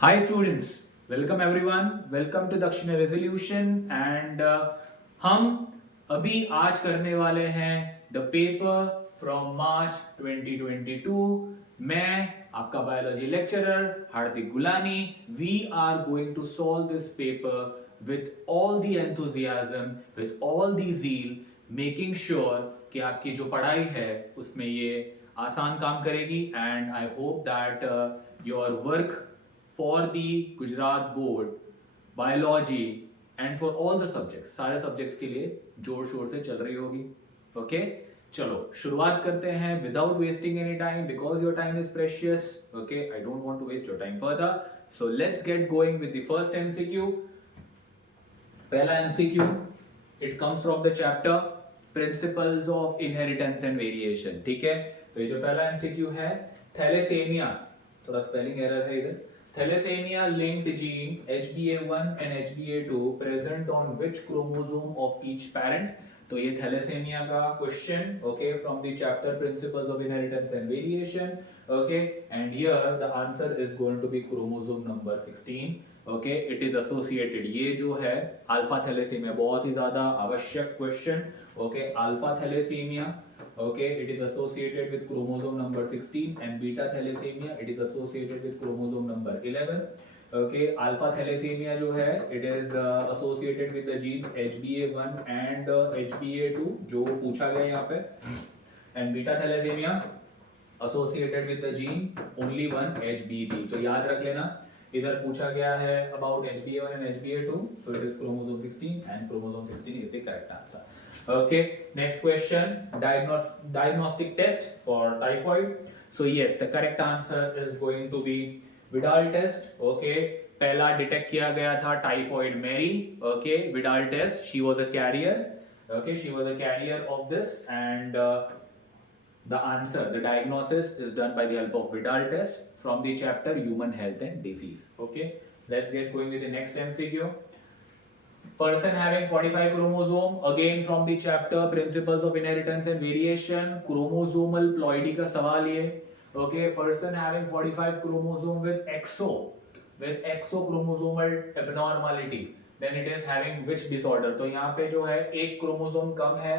Hi students, welcome everyone. Welcome to Dakshina Resolution and हम अभी आज करने वाले हैं द पेपर फ्रॉम मार्च 2022. मैं आपका biology lecturer Hardik Gulani. We are going to solve this paper with all the enthusiasm, with all the zeal, making sure कि आपकी जो पढ़ाई है उसमें ये आसान काम करेगी. And I hope that your work for the Gujarat board, biology and for all the subjects, सारे subjects के लिए जोर शोर से चल रही होगी. Okay? चलो शुरुआत करते हैं without wasting any time because your time is precious. Okay? I don't want to waste your time further. So let's get going with the first MCQ. पहला MCQ, it comes from the chapter Principles of Inheritance and Variation. ठीक है? तो ये जो पहला MCQ है, thalassaemia, थोड़ा spelling error है इधर. Thalassemia linked gene HBA1 and HBA2 present on which chromosome of each parent? तो ये thalassemia का question, okay, from the chapter Principles of Inheritance and Variation, okay, and here the answer is going to be chromosome number 16, okay, it is associated. ये जो है alpha thalassemia बहुत ही ज़्यादा आवश्यक question, okay, alpha thalassemia, okay, it is associated with chromosome number 16, and beta thalassemia it is associated with chromosome number 11. Okay, alpha thalassemia जो है it is associated with the genes HBA1 and HBA2 जो पूछा गया यहाँ पे, and beta thalassemia associated with the gene only one HBB. तो याद रख लेना, इधर पूछा गया है about HBA1 and HBA2, so it is chromosome 16 and chromosome 16 is the correct answer. Okay, next question, diagnostic test for typhoid. So yes, the correct answer is going to be Vidal test. Okay, पहला detect किया गया था typhoid Mary. Okay, Vidal test, she was a carrier. Okay, she was a carrier of this, and the answer, the diagnosis is done by the help of Vidal test from the chapter Human Health and Disease. Okay, let's get going with the next MCQ. Person having 45 chromosome, again from the chapter Principles of Inheritance and Variation, chromosomal ploidy का सवाल ये. Okay, person having 45 chromosome with exochromosomal abnormality, then it is having which disorder? तो यहाँ पे जो है एक chromosome कम है.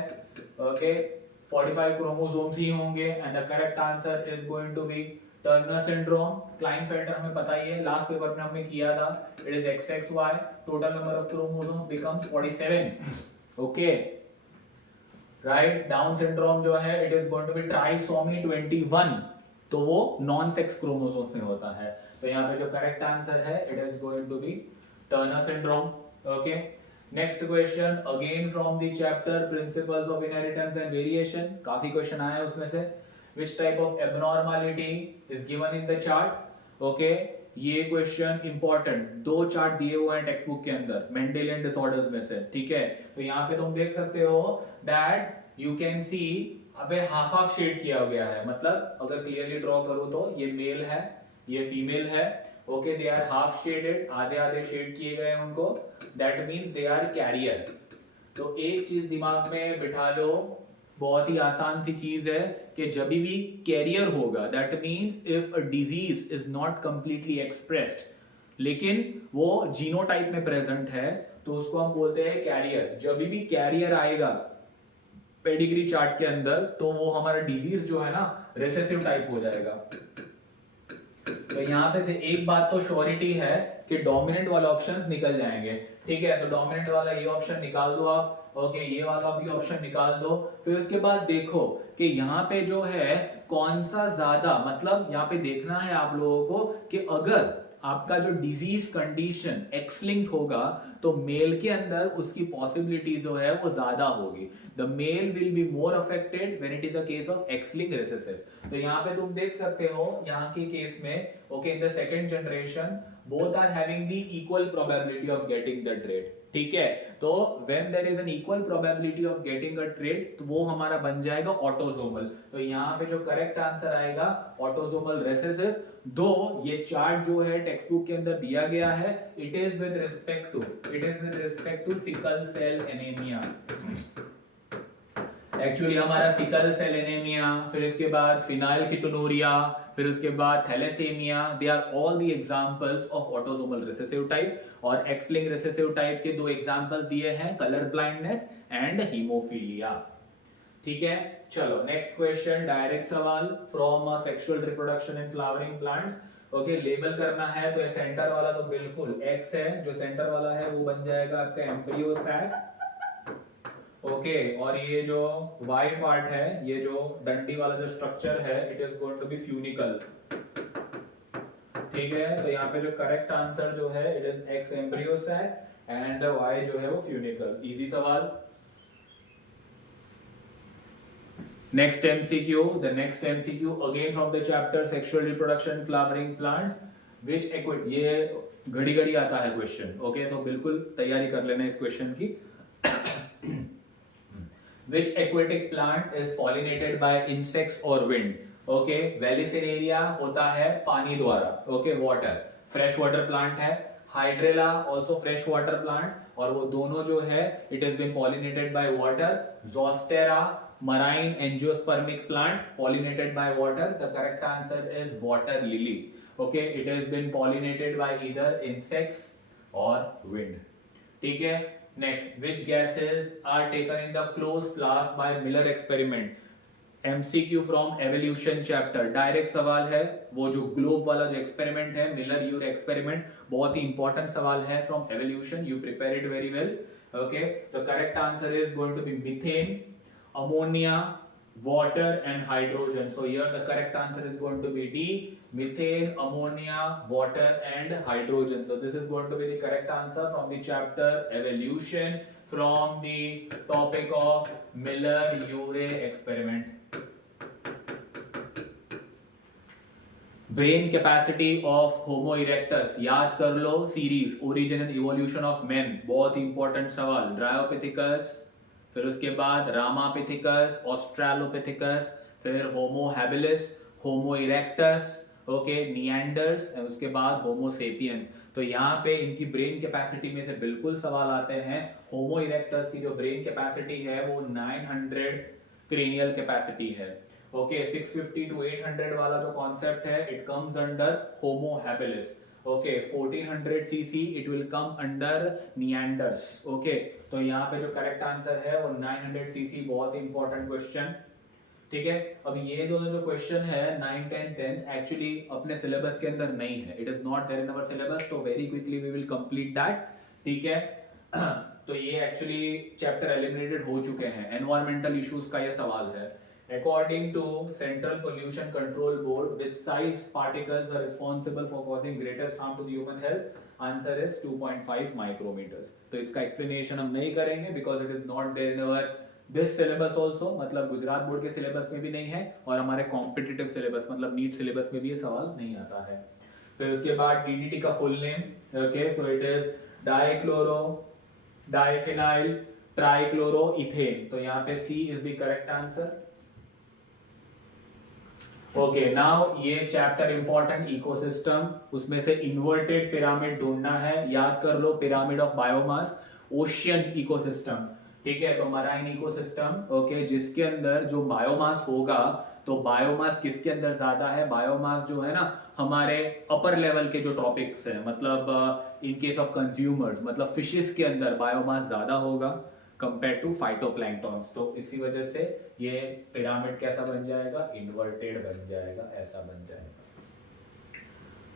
Okay, 45 chromosomes ही होंगे, and the correct answer is going to be Turner syndrome. Klinefelter हमें पता ही है, लास्ट पेपर में हमने किया था. It is XXY, total number of chromosomes becomes 47. Okay, right. Down syndrome जो है it is going to be trisomy 21, तो वो नॉन सेक्स क्रोमोसोम्स में होता है. तो यहाँ पे जो करेक्ट आंसर है it is going to be Turner syndrome. Okay, next question again from the chapter principles of inheritance and variation. काफी क्वेश्चन आए उसमें से. Which type of abnormality is given in the chart? Okay, ये question important. दो chart दिए हुए हैं text book के अंदर मेंडेलियन डिसऑर्डर्स में से. ठीक है, तो यहाँ पे तुम देख सकते हो दैट यू कैन सी अबे हाफ हाफ शेड किया गया है. मतलब अगर क्लियरली ड्रॉ करो तो ये मेल है, ये फीमेल है. Okay, they are half shaded, आधे आधे शेड किए गए हैं उनको. That means they are carrier. तो एक चीज दिमाग में बिठा लो, बहुत ही आसान सी चीज है कि जब भी कैरियर होगा that means if a disease is not completely expressed, लेकिन वो जीनोटाइप में प्रेजेंट है, तो उसको हम बोलते हैं कैरियर. जब भी कैरियर आएगा पेडिग्री चार्ट के अंदर, तो वो हमारा डिजीज जो है ना रिसेसिव टाइप हो जाएगा. तो यहाँ पे से एक बात तो श्योरिटी है कि डोमिनेंट वाले ऑप्शंस निकल जाएंगे. ठीक है, तो डोमिनेंट वाला ये ऑप्शन निकाल दो आप. ओके, ये वाला भी ऑप्शन निकाल दो. फिर उसके बाद देखो कि यहाँ पे जो है कौन सा ज्यादा, मतलब यहाँ पे देखना है आप लोगों को कि अगर आपका जो डिजीज कंडीशन एक्स लिंक्ड होगा तो मेल के अंदर उसकी पॉसिबिलिटी जो है वो ज्यादा होगी. The male will be more affected when it is a case of X linked recessive. तो यहाँ पे तुम देख सकते हो यहाँ के केस में, okay, in the second generation both are having the equal probability of getting the trait. ठीक है, तो when there is an equal probability of getting a trait, तो वो हमारा बन जाएगा ऑटोसोमल. तो यहाँ पे जो करेक्ट आंसर आएगा ऑटोसोमल रिसेसिव. दो ये चार्ट जो है टेक्स्ट बुक के अंदर दिया गया है, it is with respect to sickle cell anaemia. Actually हमारा सिकल सेल एनीमिया, फिर इसके बाद फिनाइलकीटोनुरिया, फिर उसके बाद thalassaemia, they are all the examples of autosomal recessive type. और एक्स लिंक्ड रिसेसिव टाइप के दो एग्जांपल्स दिए हैं, कलर ब्लाइंडनेस एंड हीमोफीलिया। ठीक है, चलो नेक्स्ट क्वेश्चन, डायरेक्ट सवाल from sexual reproduction in flowering plants. Okay, label करना है तो ये सेंटर वाला तो बिल्कुल एक्स है, जो सेंटर वाला है वो बन जाएगा आपका एम्ब्रियो सैक। ओके, और ये जो वाई पार्ट है, ये जो डंडी वाला जो स्ट्रक्चर है, it is going to be funicle. ठीक है, तो यहाँ पे जो करेक्ट आंसर जो है it is X embryo sac and Y जो है वो फ्यूनिकल। इजी सवाल। Next MCQ, the next MCQ again from the chapter sexual reproduction flowering plants, which ये घड़ी घड़ी आता है क्वेश्चन। ओके, तो बिल्कुल तैयारी कर लेना इस क्वेश्चन की। Which aquatic plant is pollinated by insects or wind? Okay, vallisneria होता है पानी द्वारा, okay, water, fresh water plant है। Hydrilla also fresh water plant, और वो दोनों जो है it is been pollinated by water. Zostera marine angiospermic plant pollinated by water. The correct answer is water lily. Okay, it has been pollinated by either insects or wind. ठीक है, next, which gases are taken in the closed flask by Miller experiment? MCQ from evolution chapter, direct सवाल है। वो जो globe वाला जो experiment है, Miller your experiment, बहुत ही इंपॉर्टेंट सवाल है from evolution, you prepare it very well. Okay, the correct answer is going to be methane, ammonia, water and hydrogen. So here the correct answer is going to be D, methane, ammonia, water and hydrogen. So this is going to be the correct answer from the chapter evolution from the topic of Miller-Urey experiment. Brain capacity of homo erectus, याद कर लो series origin and evolution of man, बहुत ही important सवाल। Dryopithecus, फिर उसके बाद Ramapithecus, Australopithecus, फिर होमो हैबिलिस, होमो इरेक्टस, ओके, निएंडर्स, उसके बाद होमो सेपियंस। तो यहाँ पे इनकी ब्रेन कैपेसिटी में से बिल्कुल सवाल आते हैं। होमो इरेक्टस की जो ब्रेन कैपेसिटी है वो 900 क्रेनियल कैपेसिटी है। ओके, 650 to 800 वाला जो कॉन्सेप्ट है it comes under homo habilis. Okay, 1400 cc it will come under neanderthals. Okay, तो यहाँ पे जो करेक्ट आंसर है वो 900 सीसी, बहुत ही इंपॉर्टेंट क्वेश्चन। ठीक है, अब ये दोनों जो क्वेश्चन है 9, 10, 10 एक्चुअली अपने सिलेबस के अंदर नहीं है, it is not there in our syllabus, तो very quickly we will complete that. ठीक है, तो ये एक्चुअली चैप्टर एलिमिनेटेड हो चुके हैं। एनवायरमेंटल इश्यूज का ये सवाल है। According to Central Pollution Control Board, which size particles are responsible for causing greatest harm to the human health? Answer is 2.5 micrometers. तो इसका explanation हम नहीं करेंगे because it is not there in our this syllabus also, मतलब Gujarat board के syllabus में भी नहीं है और हमारे कॉम्पिटिटिव सिलेबस मतलब नीट सिलेबस में भी ये सवाल नहीं आता है। फिर उसके बाद DDT का full name, okay, so it is dichloro diphenyl trichloroethane, तो यहाँ पे C is the correct answer. Okay, now ये चैप्टर इंपॉर्टेंट इकोसिस्टम, उसमें से इन्वर्टेड पिरामिड ढूंढना है। याद कर लो, pyramid of biomass, ocean ecosystem. ठीक है, तो मराइन इकोसिस्टम, ओके, जिसके अंदर जो बायोमास होगा, तो बायोमास किसके अंदर ज्यादा है? बायोमास जो है ना हमारे अपर लेवल के जो टॉपिक्स हैं, मतलब इन केस ऑफ कंज्यूमर्स, मतलब फिशेस के अंदर बायोमास ज्यादा होगा कंपेयर टू फाइटोप्लैंक्टॉन्स। तो इसी वजह से ये पिरामिड कैसा बन जाएगा? इन्वर्टेड बन जाएगा, ऐसा बन जाएगा।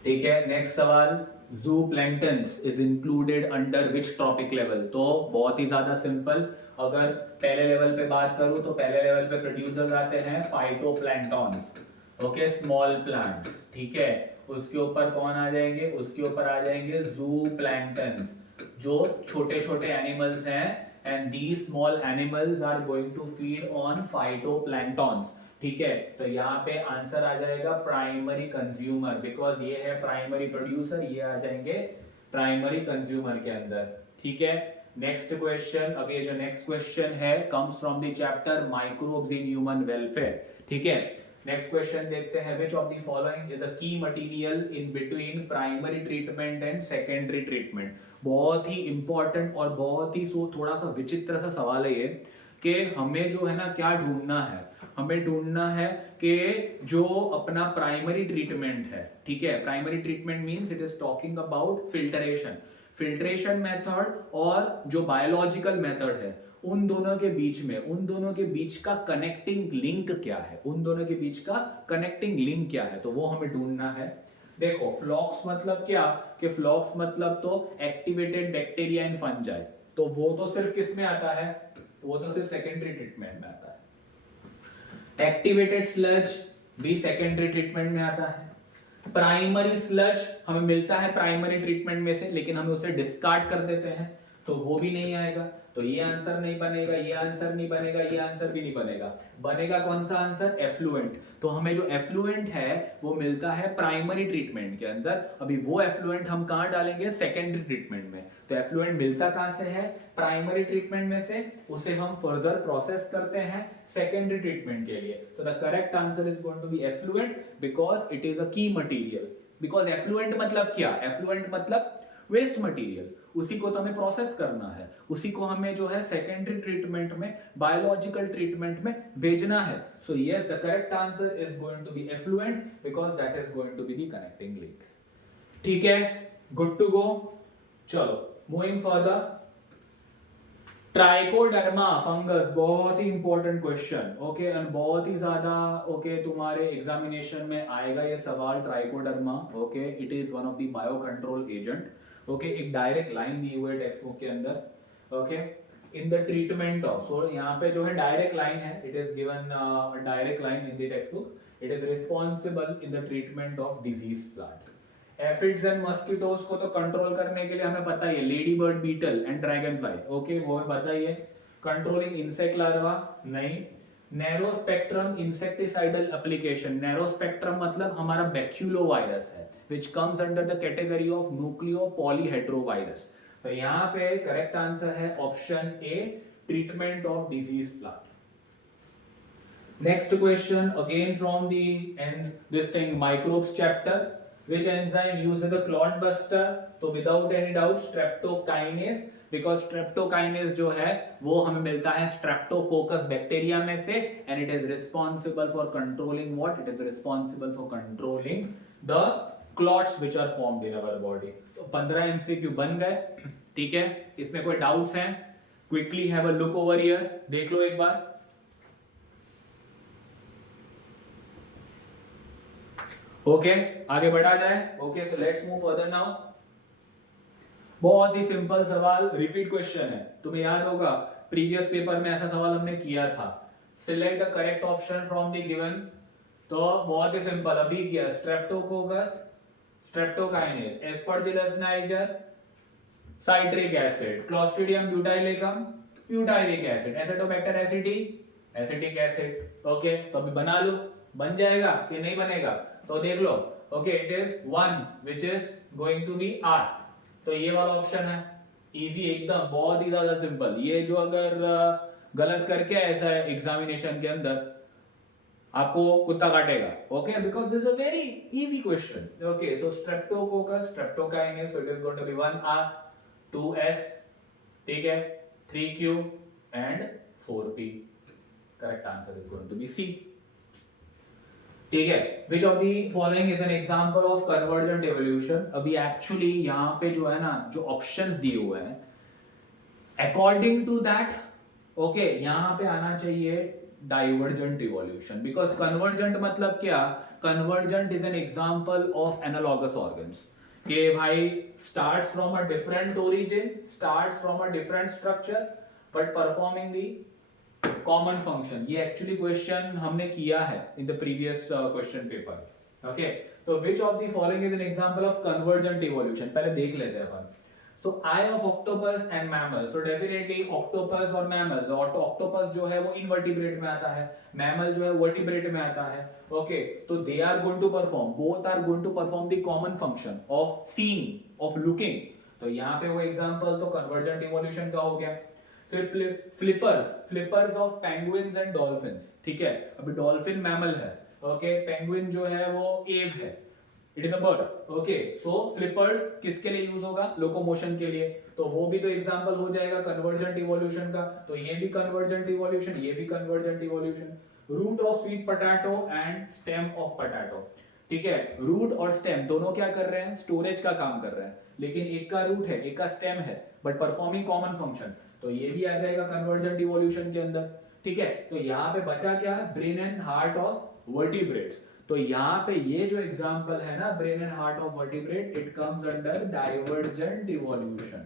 ठीक है, नेक्स्ट सवाल, zooplanktons is included under which trophic level? तो बहुत ही ज्यादा सिंपल, अगर पहले लेवल पे बात करूं तो पहले लेवल पे प्रोड्यूसर्स आते हैं फाइटोप्लैंक्टॉन्स, ओके, स्मॉल प्लांट्स। ठीक है, उसके ऊपर कौन आ जाएंगे? उसके ऊपर आ जाएंगे जूप्लैंक्टन्स, जो छोटे छोटे एनिमल्स हैं, and these small animals are going to feed on phytoplanktons। ठीक है, तो यहाँ पे आंसर आ जाएगा प्राइमरी कंज्यूमर, बिकॉज ये है प्राइमरी प्रोड्यूसर, ये आ जाएंगे प्राइमरी कंज्यूमर के अंदर। ठीक है, नेक्स्ट क्वेश्चन, अब ये जो नेक्स्ट क्वेश्चन है comes from the chapter microbes in human welfare. ठीक है, नेक्स्ट क्वेश्चन देखते हैं, which of the following is a key material in between primary treatment and secondary treatment? बहुत ही इंपॉर्टेंट और बहुत ही थोड़ा सा विचित्र सा सवाल है ये, कि हमें जो है ना क्या ढूंढना है, हमें ढूंढना है कि जो अपना प्राइमरी ट्रीटमेंट है, ठीक है, primary treatment means it is talking about filtration method और जो बायोलॉजिकल मेथड है, उन दोनों के बीच में, उन दोनों के बीच का कनेक्टिंग लिंक क्या है, उन दोनों के बीच का कनेक्टिंग लिंक क्या है, तो वो हमें ढूंढना है। देखो फ्लॉक्स मतलब क्या, कि फ्लॉक्स मतलब तो एक्टिवेटेड बैक्टीरिया इन फंजाई, तो वो तो सिर्फ किस में आता है, वो तो सिर्फ सेकेंडरी ट्रीटमेंट में आता है। एक्टिवेटेड स्लज भी सेकेंडरी ट्रीटमेंट में आता है। प्राइमरी स्लज हमें मिलता है प्राइमरी ट्रीटमेंट में से, लेकिन हम उसे डिस्कार्ड कर देते हैं, तो वो भी नहीं आएगा, तो ये आंसर नहीं बनेगा, ये आंसर नहीं बनेगा, ये आंसर भी नहीं बनेगा। बनेगा कौन सा आंसर, एफ्लुएंट। तो हमें जो एफ्लुएंट है वो मिलता है प्राइमरी ट्रीटमेंट के अंदर, अभी वो एफ्लुएंट हम कहां डालेंगे, सेकेंडरी ट्रीटमेंट में। तो एफ्लुएंट मिलता कहां से है, प्राइमरी ट्रीटमेंट में से, उसे हम फर्दर प्रोसेस करते हैं सेकेंडरी ट्रीटमेंट के लिए। तो the correct answer is going to be effluent because it is a key material. Because effluent मतलब क्या, एफ्लुएंट मतलब वेस्ट मटेरियल, उसी को तो हमें प्रोसेस करना है, उसी को हमें जो है सेकेंडरी ट्रीटमेंट में, बायोलॉजिकल ट्रीटमेंट में भेजना है। So yes, the correct answer is going to be effluent because that is going to be the connecting link. ठीक है, गुड टू गो। चलो मूविंग फर्दर, ट्राइकोडर्मा फंगस, बहुत ही इंपॉर्टेंट क्वेश्चन, ओके, और बहुत ही ज्यादा ओके तुम्हारे एग्जामिनेशन में आएगा ये सवाल, trichoderma, okay, it is one of the bio control agent, okay, एक डायरेक्ट लाइन दी हुई है टेक्स्ट बुक के अंदर, okay, in the treatment of, so यहाँ पे जो है डायरेक्ट लाइन है, it is given direct line in the text book, it is responsible in the treatment of disease plant. Aphids and mosquitoes को तो control करने के लिए हमें पता ही है, ladybird, beetle and dragonfly, okay, वो हमें पता ही है। कंट्रोलिंग इंसेक्ट लार्वा नहीं। Narrow spectrum insecticidal application, narrow spectrum मतलब हमारा बैक्यूलो वायरस है, which comes under the category of nucleopolyhedrovirus। तो यहाँ पे करेक्ट आंसर है option A, treatment of disease plant. Next question again from the and this thing microbes chapter, which enzyme used as a clot buster, तो without any doubt streptokinase, because streptokinase जो है वो हमें मिलता है streptococcus bacteria में से, and it is responsible for controlling what, it is responsible for controlling the clots which are formed in our body। तो 15 MCQ बन गए, ठीक है, इसमें कोई डाउट्स हैं, quickly have a look over here, देख लो एक बार। ओके, आगे बढ़ा जाए। Okay, so let's move further now. बहुत ही सिंपल सवाल, रिपीट क्वेश्चन है, तुम्हें याद होगा प्रीवियस पेपर में ऐसा सवाल हमने किया था, select the correct option from the given. तो बहुत ही सिंपल, अभी किया, streptococcus, streptokinase, aspergillus niger, citric acid, clostridium butylicum, butylic acid, acetobacter aceti, acetic acid. Okay, तो अभी बना लो, बन जाएगा कि नहीं बनेगा, तो देख लो। Okay, it is one which is going to be R, तो ये वाला ऑप्शन है, इजी एकदम, बहुत ही ज्यादा सिंपल। ये जो अगर गलत करके ऐसा एग्जामिनेशन के अंदर आपको कुत्ता काटेगा, okay, because this is a very easy question. Okay, so streptococcus, streptokinase, so it is going to be 1R 2S, ठीक है, 3Q and 4P। Correct answer is going to be C। ठीक है, which of the following is an example of convergent evolution. अभी actually यहाँ पे जो है ना, जो ऑप्शंस दिए हुए हैं, अकॉर्डिंग टू दैट, ओके, यहाँ पे आना चाहिए डाइवर्जेंट इवोल्यूशन, बिकॉज कन्वर्जेंट मतलब क्या, convergent is an example of analogous organs, कि भाई starts from a different origin, starts from a different structure, but performing the common function. ये एक्चुअली क्वेश्चन हमने किया है in the previous question paper. Okay, तो which of the following is an example of convergent evolution, पहले देख लेते हैं अपन। So eye of octopus and mammal, so definitely octopus और मैमल, ऑक्टोपस जो है वो इनवर्टिब्रेट में आता है, मैमल जो है वर्टिब्रेट में आता है। ओके, तो they are going to perform, both are going to perform the common function of seeing, of looking. तो यहाँ पे वो एग्जांपल तो कन्वर्जेंट इवोल्यूशन का हो गया। फिर flippers of penguins and dolphins, ठीक है, अभी डॉल्फिन मैमल है, ओके, पेंगुइन जो है वो एव है, it is a bird. Okay, so flippers किसके लिए यूज होगा, लोकोमोशन के लिए। तो वो भी तो एग्जांपल हो जाएगा कन्वर्जेंट इवोल्यूशन का। तो ये भी कन्वर्जेंट इवोल्यूशन, ये भी convergent evolution. Root of sweet potato and stem of potato, ठीक है। रूट और स्टेम दोनों क्या कर रहे हैं, स्टोरेज का काम कर रहे हैं, लेकिन एक का रूट है एक का स्टेम है, बट परफॉर्मिंग कॉमन फंक्शन, तो ये भी आ जाएगा कन्वर्जेंट इवोल्यूशन के अंदर, ठीक है। तो यहाँ पे बचा क्या, brain and heart of vertebrates. तो यहाँ पे ये जो एग्जांपल है ना, brain and heart of vertebrate, it comes under divergent evolution.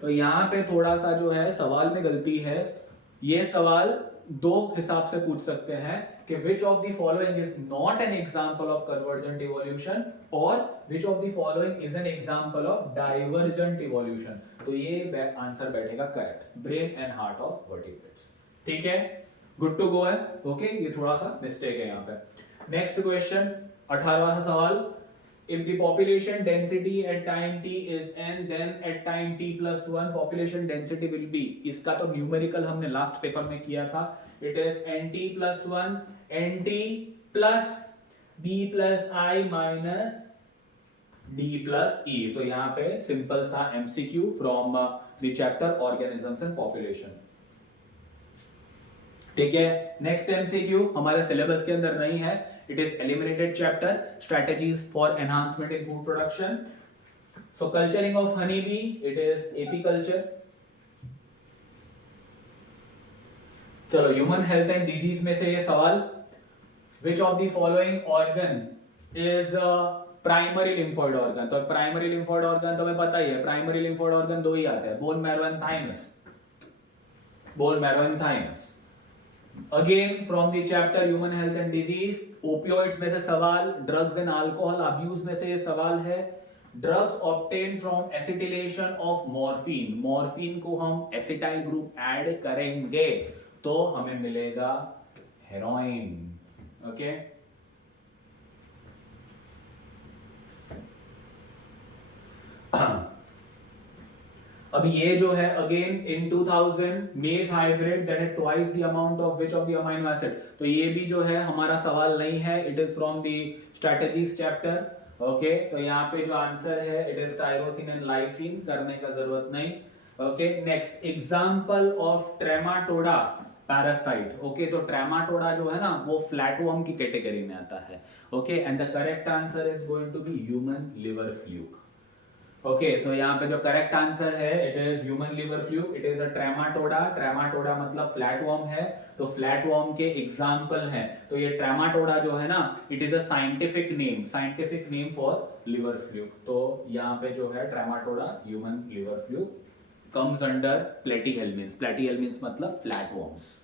तो यहाँ पे थोड़ा सा जो है सवाल में गलती है। ये सवाल दो हिसाब से पूछ सकते हैं कि which of the following is not an example of convergent evolution और which of the following is an example of divergent evolution। तो ये आंसर बैठेगा correct, brain and heart of vertebrates, ठीक है। गुड टू गो है, okay. ये थोड़ा सा मिस्टेक है यहाँ पे। नेक्स्ट क्वेश्चन, 18वां सवाल, if the population density at time t is n, then at time t plus 1 population density will be, इसका तो न्यूमेरिकल हमने लास्ट पेपर में किया था, it is nt plus 1 nt plus b plus i minus d plus e। तो यहाँ पे simple सा MCQ from the chapter organisms and population, ठीक है। नेक्स्ट MCQ हमारे सिलेबस के अंदर नहीं है, it is eliminated chapter, strategies for enhancement in food production। so culturing of honeybee, it is apiculture। चलो ह्यूमन हेल्थ एंड डिजीज में से ये सवाल, which of the following organ is primary lymphoid organ. तो प्राइमरी लिम्फोइड ऑर्गन तो हमें पता ही है, प्राइमरी लिम्फोइड ऑर्गन दो ही आते हैं, bone marrow and thymus, bone marrow and thymus. Again from the chapter human health and disease, opioids में से सवाल, ड्रग्स एंड अल्कोहल अब्यूज में से ये सवाल है। Drugs obtain from acetylation of morphine, morphine को हम एसिटाइल ग्रुप ऐड करेंगे तो हमें मिलेगा हेरोइन, ओके। अब ये जो है again in 2000 maize hybrid that is twice the amount of which of the amino acid. तो ये भी जो है हमारा सवाल नहीं है, it is from the strategies chapter, okay. तो यहाँ पे जो आंसर है it is tyrosine and lysine, करने का जरूरत नहीं, okay. Next, example of trematoda parasite, okay. तो ट्रेमाटोडा जो है ना वो फ्लैटवर्म की कैटेगरी में आता है, okay. And the correct answer is going to be human liver fluke, okay. So यहाँ पे जो करेक्ट आंसर है इट इज ह्यूमन लिवर फ्लूक, इट इज अ ट्रेमाटोडा। ट्रेमाटोडा मतलब फ्लैटवर्म है, तो फ्लैटवर्म के एग्जांपल है। तो ये ट्रेमाटोडा जो है ना, it is a scientific name for liver fluke. तो यहाँ पे जो है trematoda human liver fluke comes under platyhelminthes. Platyhelminthes मतलब फ्लैटवर्म्स।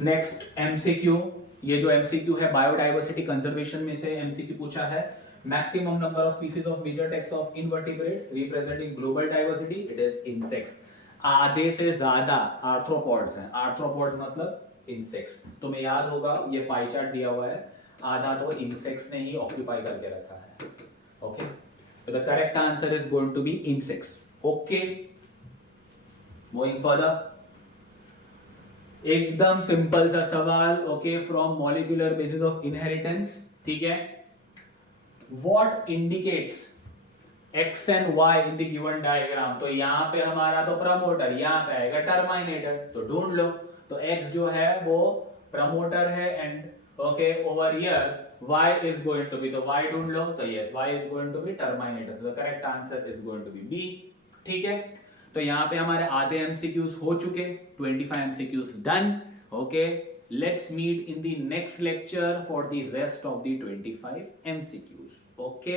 नेक्स्ट एमसीक्यू, ये जो एमसीक्यू है बायोडायवर्सिटी कंजर्वेशन में से एमसीक्यू पूछा है। Maximum number of species of major taxa of invertebrates representing global diversity, it is insects. आधे से ज्यादा आर्थ्रोपॉड्स हैं, आर्थ्रोपॉड्स मतलब इंसेक्ट्स। तुम्हें याद होगा ये पाई चार्ट दिया हुआ है, आधा तो इंसेक्ट्स ने ही ऑक्यूपाई करके रखा है, ओके। तो the correct answer is going to be insects, okay. Moving further, एकदम सिंपल सा सवाल, okay, from molecular basis of inheritance, ठीक है। What indicates X and Y in the given diagram. तो यहाँ पे हमारा तो प्रमोटर, यहाँ पे आएगा टर्मिनेटर, तो ढूंढ लो। तो एक्स जो है वो प्रमोटर है and okay over here Y is going to be, तो वाई ढूंढ लो। तो yes, Y is going to be terminator, the correct answer is going to be B, ठीक है। तो यहाँ पे हमारे आधे एमसीक्यूज हो चुके, 25 MCQs done, okay. Let's meet in the next lecture for the rest of the 25 MCQs, okay.